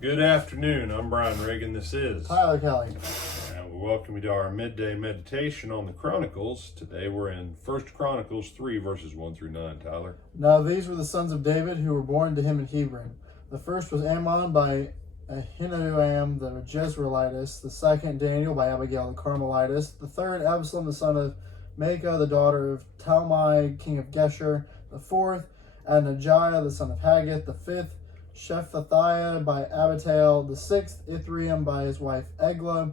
Good afternoon. I'm Brian Reagan. This is Tyler Kelly. and we welcome you to our midday meditation on the Chronicles. Today we're in 1 Chronicles 3 verses 1 through 9. Tyler. Now these were the sons of David who were born to him in Hebron. The first was Ammon by Ahinoam the Jezreelitess. The second Daniel by Abigail the Carmelitess. The third Absalom the son of Maacah the daughter of Talmai king of Geshur. The fourth Adonijah the son of Haggith. The fifth Shephatiah by Abital. The sixth Ithream by his wife Eglah.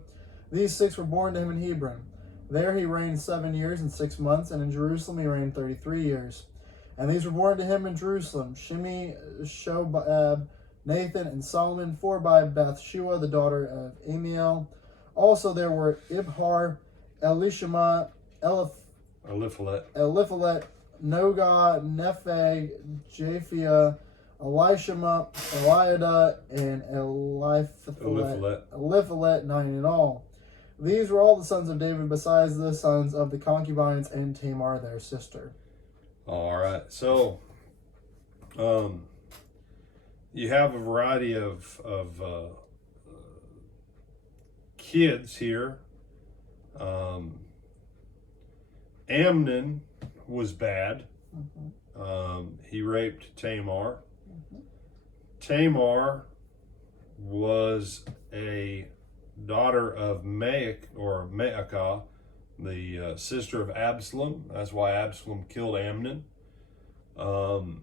These six were born to him in Hebron. There he reigned 7 years and 6 months, and in Jerusalem he reigned 33 years. And these were born to him in Jerusalem: Shimi, Shobab, Nathan, and Solomon, four by Bathshua, the daughter of Amiel. Also there were Ibhar, Elishama, Eliphalet, Nogah, Nepheg, Japhia, Elishama, Eliada, and Eliphalet, 9 in all. These were all the sons of David, besides the sons of the concubines and Tamar, their sister. All right. So, you have a variety of kids here. Amnon was bad. He raped Tamar. Tamar was a daughter of Maacah, the sister of Absalom. That's why Absalom killed Amnon. Ahinoam,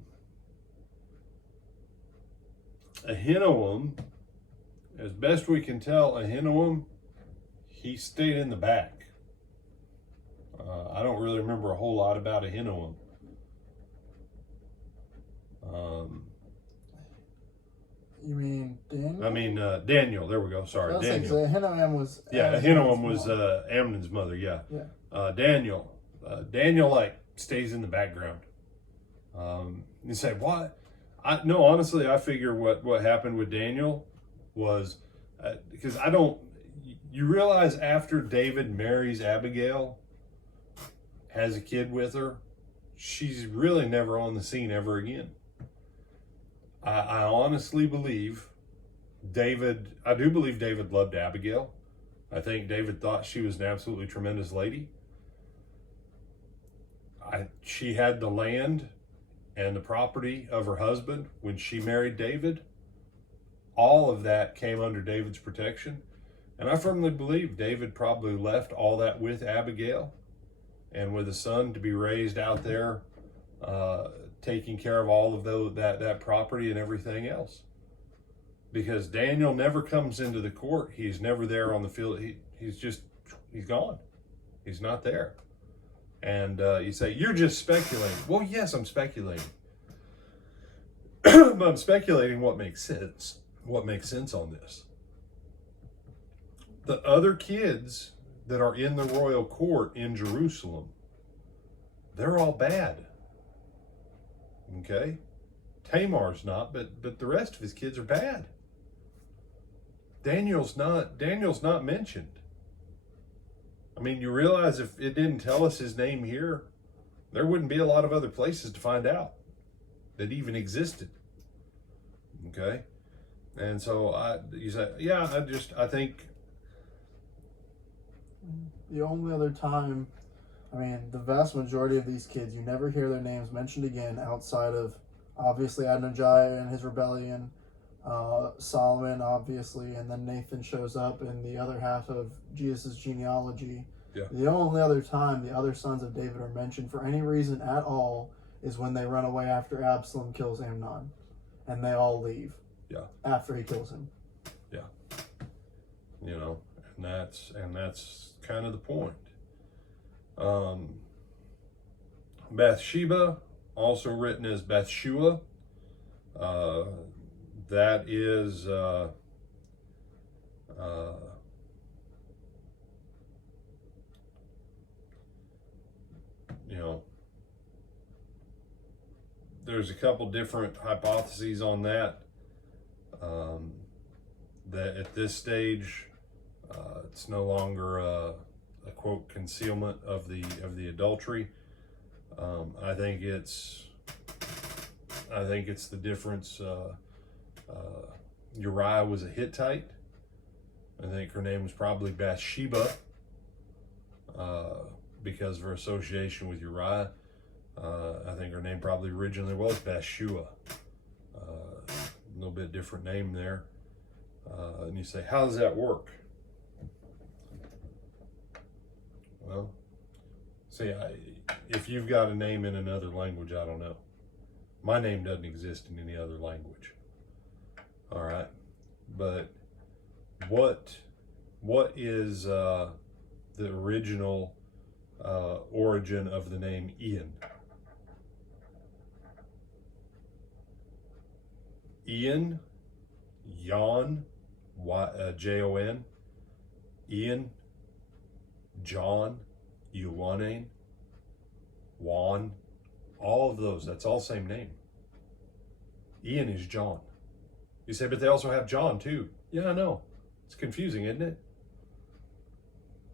as best we can tell, Ahinoam, he stayed in the back. I don't really remember a whole lot about Ahinoam. You mean Daniel? I mean Daniel. There we go. Sorry, Daniel. Ahinoam was. Ahinoam was Amnon's mother. Yeah. Daniel. Daniel stays in the background. You say what? No, honestly, I figure what happened with Daniel was because I don't. You realize after David marries Abigail, has a kid with her, she's really never on the scene ever again. I honestly believe I do believe David loved Abigail. I think David thought she was an absolutely tremendous lady. She had the land and the property of her husband when she married David. All of that came under David's protection. And I firmly believe David probably left all that with Abigail and with a son to be raised out there, taking care of all of that property and everything else. Because Daniel never comes into the court. He's never there on the field. He's gone. He's not there. And you say, you're just speculating. Well, yes, I'm speculating. But I'm speculating what makes sense. What makes sense on this. The other kids that are in the royal court in Jerusalem, they're all bad. Okay? Tamar's not, but the rest of his kids are bad. Daniel's not mentioned. I mean, you realize if it didn't tell us his name here, there wouldn't be a lot of other places to find out that even existed. Okay? And so you say, yeah, I think the only other time, I mean, the vast majority of these kids, you never hear their names mentioned again outside of, obviously, Adonijah and his rebellion, Solomon, obviously, and then Nathan shows up in the other half of Jesus' genealogy. Yeah. The only other time the other sons of David are mentioned for any reason at all is when they run away after Absalom kills Amnon, and they all leave. Yeah. After he kills him. Yeah. And that's kind of the point. Bathsheba, also written as Bathshua, that is there's a couple different hypotheses on that. That at this stage, it's no longer a quote concealment of the adultery. I think it's the difference Uriah was a Hittite. I think her name was probably Bathsheba because of her association with Uriah. I think her name probably originally was Bathshua. A little bit different name there. And you say, how does that work? Well, see, if you've got a name in another language, I don't know. My name doesn't exist in any other language. All right, but what is the original origin of the name Ian? Ian, Jon, Jon, Ian, John, Ioannain, Juan, all of those, that's all same name. Ian is John. You say, but they also have John too. Yeah, I know. It's confusing, isn't it?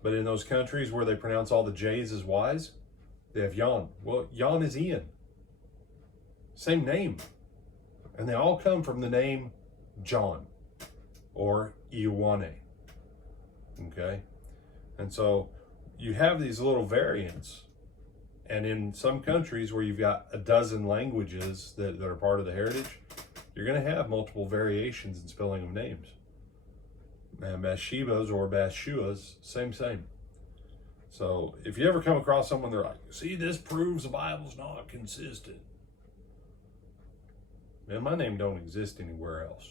But in those countries where they pronounce all the J's as Y's, they have Jan. Well, Jan is Ian. Same name. And they all come from the name John or Ioanne. Okay? And so you have these little variants. And in some countries where you've got a dozen languages that are part of the heritage, you're going to have multiple variations in spelling of names. And Bathsheba's or Bathshua's, same. So if you ever come across someone, they're like, see, this proves the Bible's not consistent. Man, my name don't exist anywhere else.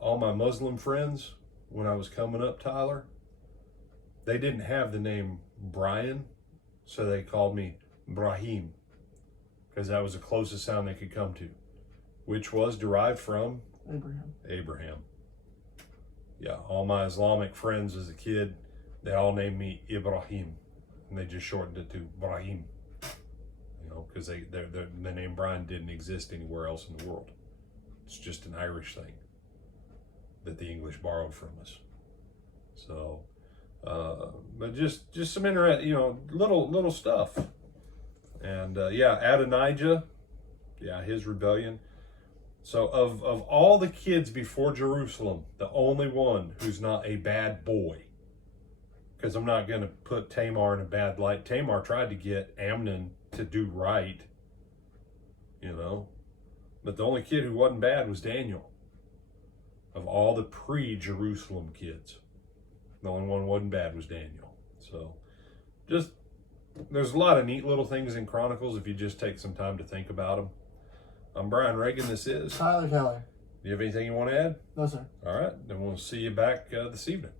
All my Muslim friends, when I was coming up, Tyler, they didn't have the name Brian, so they called me Brahim, because that was the closest sound they could come to, which was derived from Abraham. Yeah, all my Islamic friends as a kid, they all named me Ibrahim, and they just shortened it to Brahim. You know, because the name Brian didn't exist anywhere else in the world. It's just an Irish thing that the English borrowed from us. So, but just some interesting, little stuff. And Adonijah, his rebellion. So of all the kids before Jerusalem, the only one who's not a bad boy, because I'm not going to put Tamar in a bad light. Tamar tried to get Amnon to do right, but the only kid who wasn't bad was Daniel. Of all the pre-Jerusalem kids, the only one who wasn't bad was Daniel. So there's a lot of neat little things in Chronicles if you just take some time to think about them. I'm Brian Reagan. This is Tyler Kelly. Do you have anything you want to add? No, sir. All right, then we'll see you back this evening.